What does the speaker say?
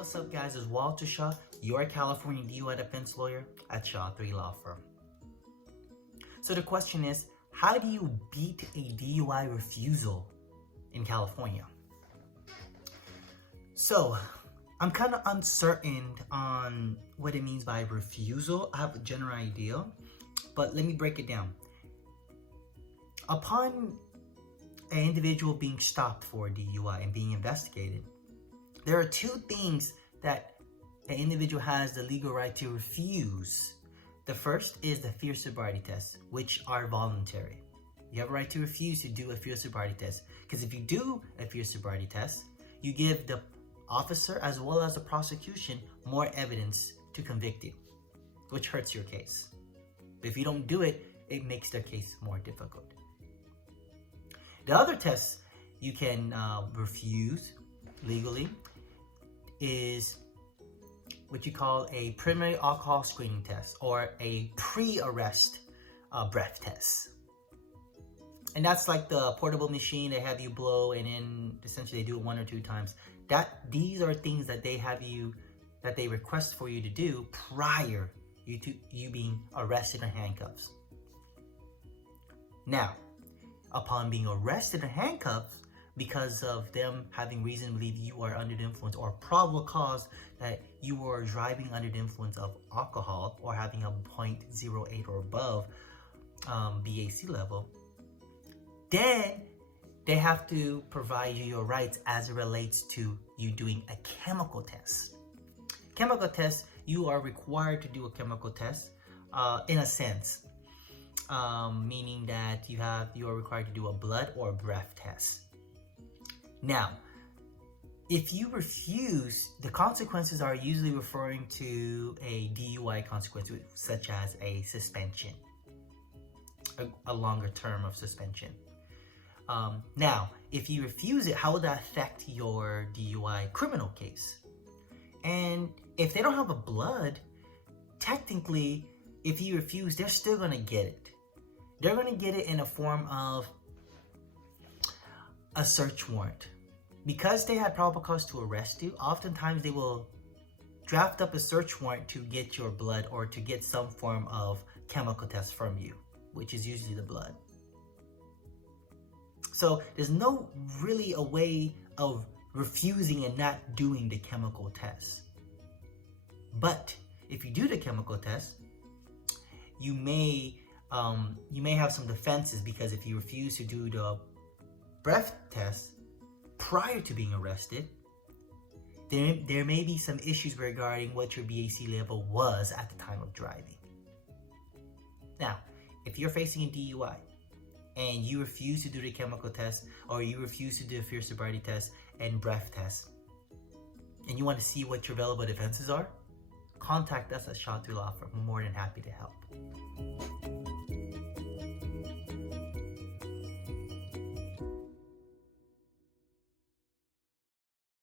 what's up guys, it's wshaw, your California DUI defense lawyer at Shaw 3 Law Firm. So the question is, how do you beat a DUI refusal in California? So I'm kind of uncertain on what it means by refusal. I have a general idea, but let me break it down. Upon an individual being stopped for DUI and being investigated, there are two things that an individual has the legal right to refuse. The first is the field sobriety test, which are voluntary. You have a right to refuse to do a field sobriety test, because if you do a field sobriety test, you give the officer as well as the prosecution more evidence to convict you, which hurts your case. If you don't do it, it makes their case more difficult. The other test you can refuse legally is what you call a preliminary alcohol screening test, or a pre-arrest breath test. And that's like the portable machine they have you blow, and then essentially they do it 1 or 2 times. These are things that they request for you to do prior to you being arrested in handcuffs. Now, upon being arrested in handcuffs, because of them having reason to believe you are under the influence, or probable cause that you are driving under the influence of alcohol or having a 0.08 or above BAC level, then they have to provide you your rights as it relates to you doing a chemical test. Chemical test, you are required to do a chemical test in a sense, meaning that you are required to do a blood or breath test. Now, if you refuse, the consequences are usually referring to a DUI consequence, such as a suspension, a longer term of suspension. Now, if you refuse it, how would that affect your DUI criminal case? And if they don't have a blood, technically, if you refuse, they're still going to get it. They're going to get it in a form of a search warrant. Because they had probable cause to arrest you, oftentimes they will draft up a search warrant to get your blood, or to get some form of chemical test from you, which is usually the blood. So there's no really a way of refusing and not doing the chemical test. But if you do the chemical test, you may have some defenses, because if you refuse to do the breath test prior to being arrested, there may be some issues regarding what your BAC level was at the time of driving. Now, if you're facing a DUI and you refuse to do the chemical test, or you refuse to do a field sobriety test and breath test, and you want to see what your available defenses are, contact us at Shaw 3 Law Firm. We're more than happy to help.